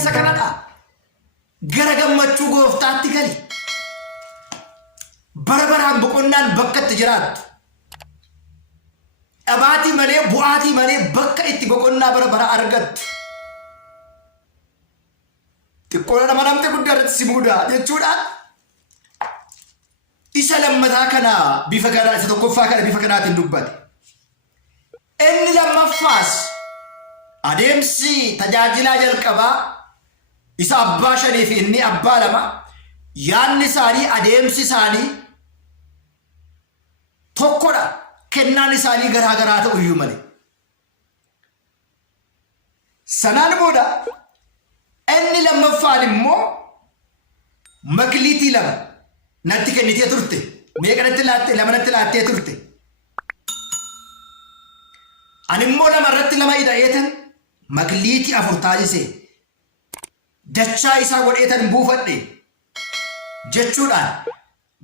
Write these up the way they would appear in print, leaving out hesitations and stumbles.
isa kanadha. Gara gammachuu gooftaatti gali. Barbaraan boqonnaan bakka itti jiraattu. Dhabaatii malee bu'aatii malee bakka itti boqonnaa bara argattu. Xiqqoodha nama namte guddaarratti si muudaa jechuudhaan isa lammataa kana bifa kanaa isa tokkoffaa kana bifa kanaatiin dubbate. Inni lammaffaas adeemsi tajaajilaa jalqabaa isa abbaa shanii fi inni abbaa lama yaanni isaanii adeemsi isaanii tokkodha. Kennaan isaanii garaa garaa ta'u iyyuu malee. Sanaan booda inni lammaffaan immoo makliitii lama natti kennitee turte. Meeqa natti laattee? Lama natti laattee turte. Ani immoo lama irratti lama hidhaeetan makliitii 4 taasisee dachaa isaa godheetan buufadhe jechuudhaan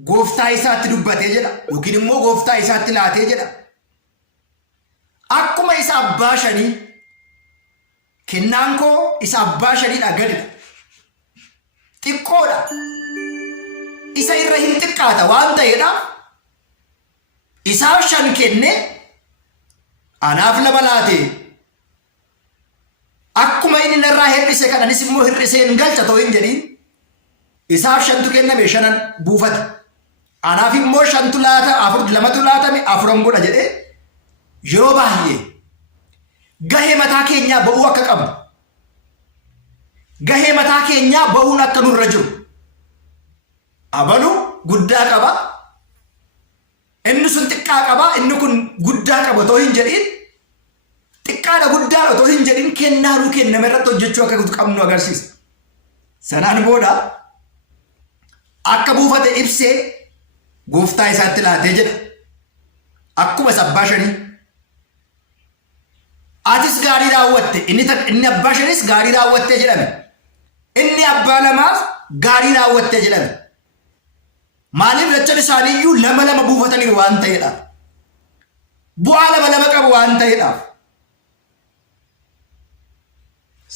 gooftaa isaatti dubbatee jedha yookiin immoo gooftaa isaatti laatee jedha. Akkuma isa abbaa shanii kennaan koo isa abbaa shaniidha gadidha. Xiqqoodha. Isa irra hin xiqqaata waan ta'eedhaaf isaaf 5 kenne anaaf 2 laate. Akkuma inni narraa hir'ise kan anis immoo hir'isee hin galcha ta'u hin jedhiin isaaf 5tu kenname 5 buufata. Anaaf immoo 5tu laata 2tu laatame 4 godha jedhee yeroo baay'ee gahee mataa keenyaa ba'uu akka qabnu gahee mataa keenyaa ba'uun akka nurra jiru abalu guddaa qaba inni sun xiqqaa qaba inni kun guddaa qaba otoo hin jedhin xiqqaadha guddaa otoo hin jedhin kennaanuu kenname irratti hojjechuu akka qabnu agarsiisa. Sanaan booda akka buufate ibsee gooftaa isaatti laatee jedha. Akkuma isa abbaa shanii atis gaarii raawwatte inni abbaa shaniis gaarii raawwattee jedhame. Inni abbaa lamaaf gaarii raawwattee jedhame. Maaliif lachan isaaniiyyuu lama buufatanii waan ta'eedha. Bu'aa lama qabu waan ta'eedhaaf.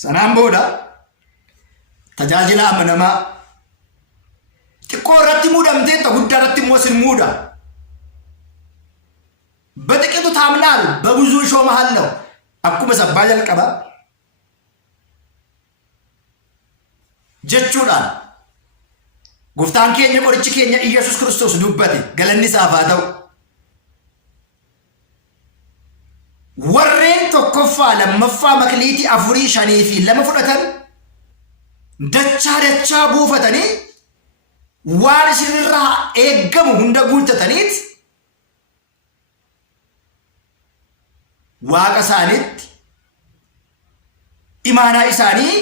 Sanaan booda tajaajila amanamaa xiqqoo irratti muudamtee ta'u guddaa irratti immoo sin muuda. በጥቂቱ ታምናል በብዙ ሾመሃለሁ akkuma sabbaa jalqaba jechuudhaan gooftaan keenya qorichi keenya Iyyesuus Kiristoos dubbate galanni isaaf haa ta'u. Warreen tokkoffaa lammaffaa makliitii 4 5 fi 2 fudhatan dachaa buufatanii waan isinirraa eeggamu hunda guuttataniit waaqa isaaniitti imaanaa isaanii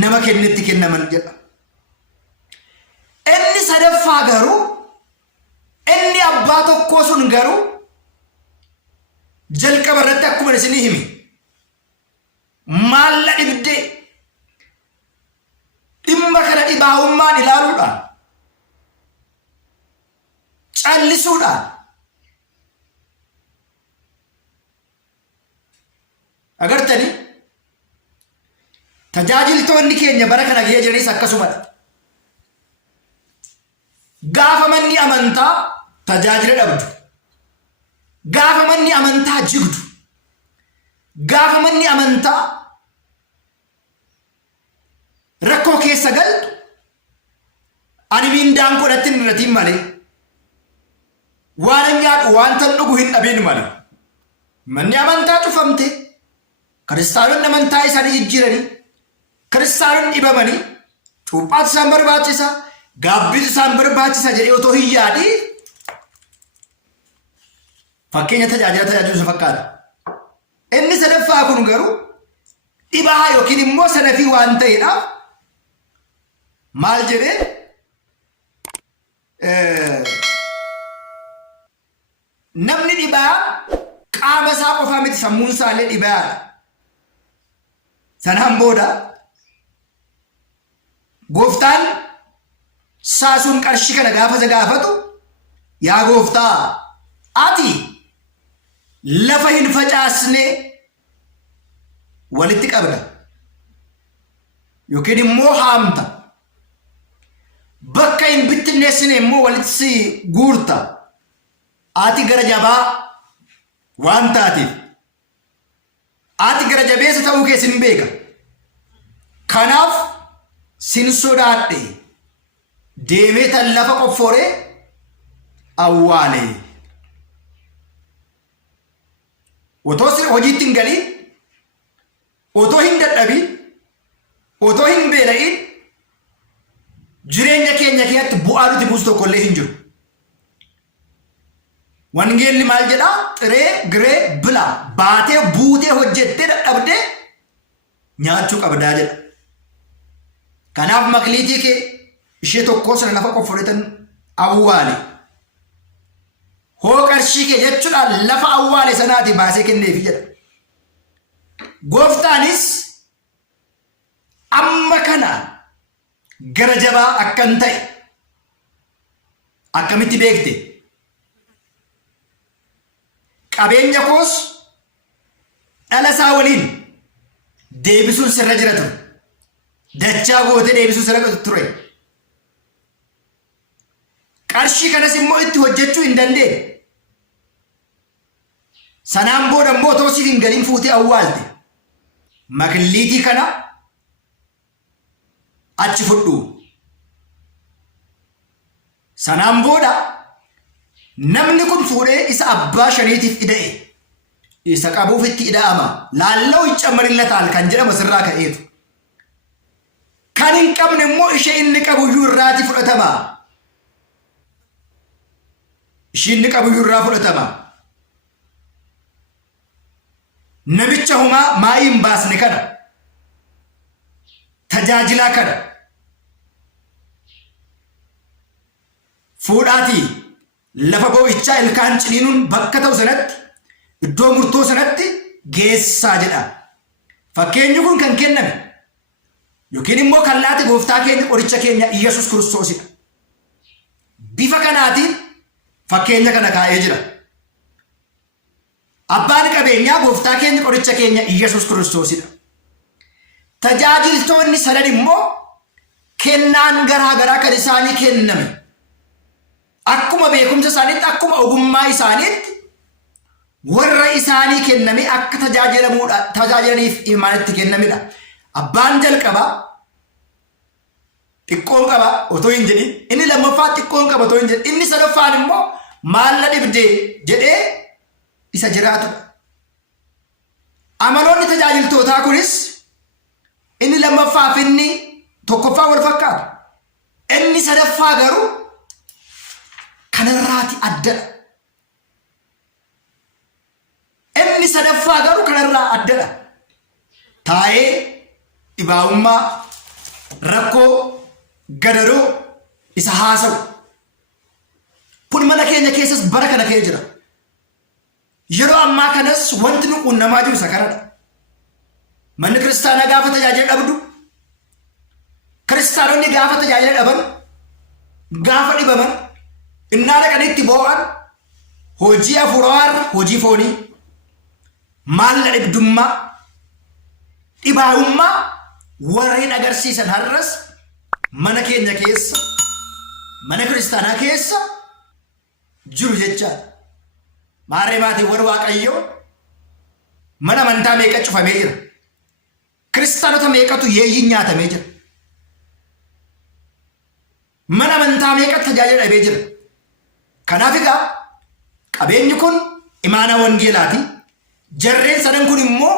nama kennetti kennaman jedha. Inni sadaffaa garuu inni abbaa tokkoo sun garuu jalqaba irratti akkuma isinii himi maalla dhibdee dhimma kana dhibaa'ummaan ilaaluudhaan callisuudhaan agartanii tajaajiltoonni keenya bara kana ga'ee jiranis akkasumadha. Gaafa manni amantaa tajaajila dhabdu, gaafa manni amantaa jigdu, gaafa manni amantaa rakkoo keessa galtu ani mindaan godhatin irratiin malee waan nyaadhu wanta dhugu hin dhabeen malee manni amantaa cufamte kiristaanonni amantaa isaanii jijjiiranii kiristaanonni dhibamanii cuuphaatu isaan barbaachisa gaabbitu isaan barbaachisa jedhee otoo hin yaadii fakkeenya tajaajilu fakkaata. Inni sadaffaa kun garuu dhibaa yookiin immoo sanafii waan ta'eedhaaf maal jedhee namni dhibaa qaama isaa qofaa miti sammuun isaallee dhibaadha. Sanaan booda gooftaan saasuun qarshii kana gaafa isa gaafatu yaa gooftaa ati lafa hin facaasne walitti qabda yookiin immoo haamta. Bakka hin bittinneessine immoo walitti guurta. Ati gara jabaa waan taateef. Ati gara jabeessa ta'uu kee sin beeka. Kanaaf sin sodaadhe. Deemee tan lafa qofforee awwaale. Otoo sin hojiitti hin galiin, otoo hin dadhabin, otoo hin beela'in, jireenya keenya keessatti bu'aa nuti buusu tokkollee hin jiru. Wangeelli maal jedhaa? Xiree giree bilaa baatee buutee hojjettee dadhabdee nyaachuu qabdaa jedha. Kanaaf makliitii kee ishee tokkoo sana lafa qofforeetan awwaale. Hoo qarshii kee jechuudhaan lafa awwaale sanaati baasee kenneefi jedha. Gooftaanis amma kana gara jabaa akkan ta'e akkamitti beekte? Qabeenya koos dhala isaa waliin deebisuun sirra jira ture. Dachaa gootee deebisuun sirra ture. Qarshii kanas immoo itti hojjechuu hin dandeenye. Sanaan booda immoo otoo siif hin galin fuutee awwaalte. Makliitii kana achi fudhu. Sanaan booda namni kun fuudhee isa abbaa shaniitiif ida'e. Isa qabuuf itti ida'ama. Laalloo hin cammarillataal kan jedhamu sirraa ka'eetu. Kan hin qabne immoo ishee inni qabuyyuu irraati fudhatama. Ishee inni qabuyyuu irraa fudhatama. Namicha humaa maayii hin baasne kana. Tajaajilaa kana. Fuudhaatii lafa boo'ichaa ilkaan ciniinuun bakka ta'u sanatti iddoo murtoo sanatti geessaa jedha. Fakkeenyi kun kan kenname yookiin immoo kan laate gooftaa keenya qoricha keenya Iyyasuus Kiristoosidha. Bifa kanaatiin fakkeenya kana kaa'ee jira. Abbaan qabeenyaa gooftaa keenya qoricha keenya Iyyasuus Kiristoosidha. Tajaajiltoonni sadan immoo kennaan garaa garaa kan isaanii kenname. Akkuma beekumsa isaaniitti, akkuma ogummaa isaaniitti warra isaanii kenname akka tajaajilaniif imaanitti kennamedha. Abbaan jalqabaa xiqqoon qaba otoo hin jedhin, inni lammaffaa xiqqoon qaba otoo hin jedhin, inni sadaffaan immoo maal na dhibdee jedhee isa jiraatudha. Amaloonni tajaajiltootaa kunis inni lammaffaa fi inni tokkoffaa wal fakkaatu. Inni sadaffaa garuu kanarraati addadha. Inni sadaffaa garuu kanarraa addadha. Taa'ee dhibaa'ummaa, rakkoo, gadadoo isa haasa'u. Kun mana keenya keessas bara kana kee jira. Yeroo ammaa kanas wanti nu qunnamaa jiru isa kanadha. Manni kiristaanaa gaafa tajaajila dhabdu, kiristaanonni gaafa tajaajila dhaban, gaafa dhibaman, innaa dhaqanitti boo'an, hojii hafuuraa, hojii foonii, maalla dhibdummaa, dhibaa'ummaa warreen agarsiisan har'as mana keenya keessa, mana kiristaanaa keessa jiru jechaadha. Maarree maatiiwwan Waaqayyoo mana amantaa meeqa cufamee jira? Kiristaanota meeqatu yeeyyiin nyaatamee jira? Mana amantaa meeqa tajaajila dhabee jira? Kanaaf egaa qabeenyi kun imaana wangeelaati. Jarreen sadan kun immoo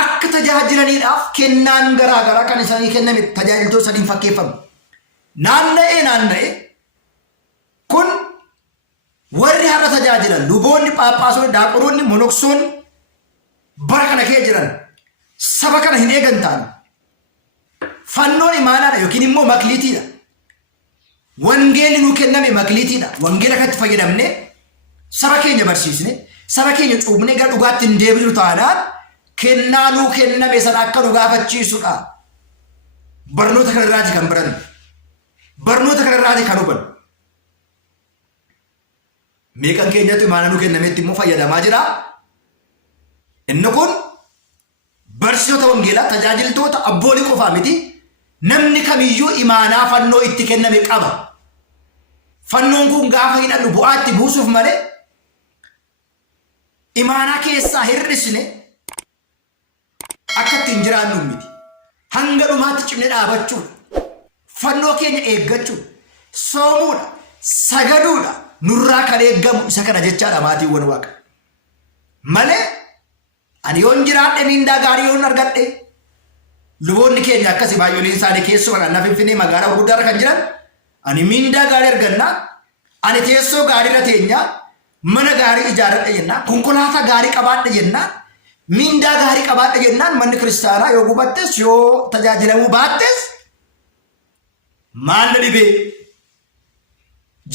akka tajaajilaniidhaaf kennaan garaa garaa kan isaanii kenname tajaajiltoota sadiin fakkeeffamu. Naanna'ee kun warri har'a tajaajilan luboonni, phaaphaasonni, daaqonoonni, monoksoonni bara kana kee jiran saba kana hin eegan ta'an. Fannoon imaanaadha yookiin immoo makliitiidha. Wangeelli nuu kenname makliitiidha. Wangeela kanatti fayyadamne saba keenya barsiisne, saba keenya cuubnee gara dhugaatti hin deebisu taanaan kennaa nuu kenname sana akka nu gaafachiisudha. Barnoota kanarraati kan barannu. Barnoota kanarraati kan hubannu. Meeqan keenyatti imaana nuu kennametti immoo fayyadamaa jira. Inni kun barsiisota wangeelaa tajaajiltoota abboolii qofaa miti namni kamiyyuu imaanaa fannoo itti kenname qaba. Fannoon kun gaafa hidhannu bu'aa itti buusuuf malee imaanaa keessaa hir'isne akka ittiin jiraannu miti. Hanga dhumaatti cimnee dhaabachuudha. Fannoo keenya eeggachuudha. Soomuudha. Sagaduudha. Nurraa kan eeggamu isa kana jechaadha maatiiwwan Waaqa. Malee ani yoon jiraadhe miindaa gaarii yoon argadhe luboonni keenya akkasii baay'ooliin isaanii keessuma kan Finfinnee magaalaa gurguddaarra kan jiran ani miindaa gaarii argannaa ani teessoo gaarii irra teenyaa mana gaarii ijaarradhe jennaan konkolaataa gaarii qabaadhe jennaan miindaa gaarii qabaadhe jennaan manni kiristaanaa yoo gubattes yoo tajaajilamuu baattes maal na dhibee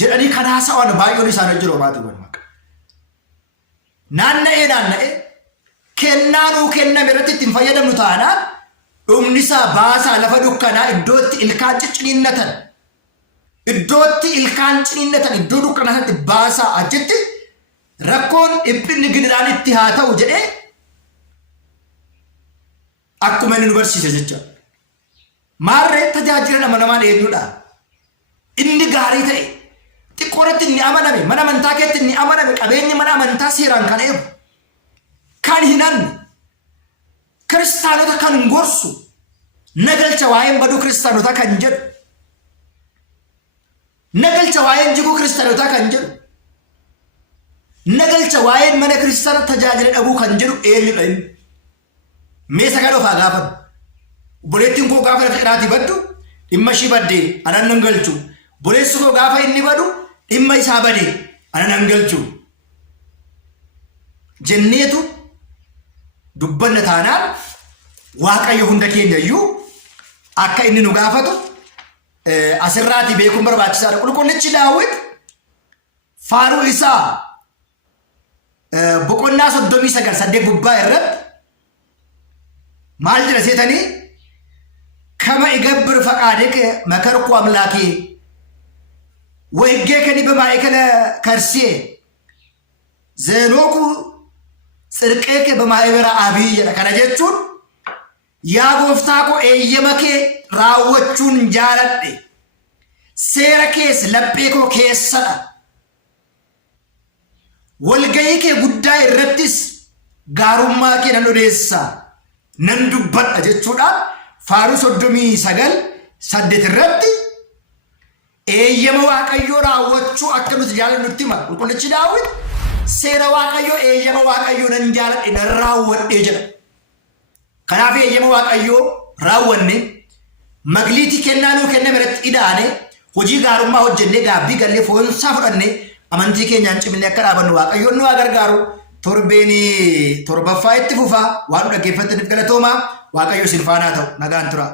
jedhanii kan haasa'an baay'oon isaanii jiru maatiiwwan Waaqa. Naanna'ee kennaanuu kenname irratti ittiin fayyadamnu taanaan dhumni isaa baasaa lafa dukkanaa iddootti ilkaan cicciniinnatan iddoo dukkanaatti baasaa achitti rakkoon dhiphinni gidiraan itti haa ta'u jedhee akkuma inni nu barsiise jecha. Maarree tajaajila nama namaan eenyudha? Inni gaarii ta'e xiqqooratti inni amaname mana amantaa keetti inni amaname qabeenyi mana amantaa seeraan kan eegu kan hinanne kiristaanota kan gorsu nagalcha waa'een baduu kiristaanota kan jedhu nagalcha waa'een jiguu kiristaanota kan jedhu nagalcha waa'een mana kiristaana tajaajila dhabuu kan jedhu eenyudha inni? Mee sagal ofaa gaafatu. Boleettiin koo gaafa lafa qiraati baddu dhimma ishii baddee anan nan galchu. Boleessi koo gaafa inni badu dhimma isaa badee anan nan galchu. Jenneetu dubbanna taanaan Waaqayyo hunda keenya iyyuu akka inni nu gaafatu asirraati beekuun barbaachisaadha. Qulqullichi Daawit faaruu isaa boqonnaa 39 gubbaa irratti maal jedha seetanii ከመ ይገብር ፈቃድከ መከርኩ አምላኬ ወሕጌከኒ በማእከለ ከርሴ ዘኖኩ ጽድቅከ በማህበረ አብይ jedha. Kana jechuun yaa gooftaa koo eeyyama kee raawwachuun jaaladhe seera kees laphee koo keessadha walgayii kee guddaa irrattis gaarummaa kee nan odeessa nan dubbadha jechuudhaan faaruu 39 irratti eeyyama Waaqayyoo raawwachuu akka nuti jaalannutti hima. Qulqullichi Daawit seera Waaqayyoo eeyyama Waaqayyoo nan jaaladhe nan raawwadhe jedha. Kanaaf eeyyama Waaqayyoo raawwanne magliitii kennaa nuu kenname irratti ida'ane hojii gaarummaa hojjennee gaabbii gallee foonsaa fudhanne amantii keenyaan cimne akka dhaabannu Waaqayyoon nu gargaaru. Torbeen torbaffaa itti fufaa waan dhaggeeffattaniif galatoomaa. Waaqayyo isin faana haa ta'u. Nagaan tura.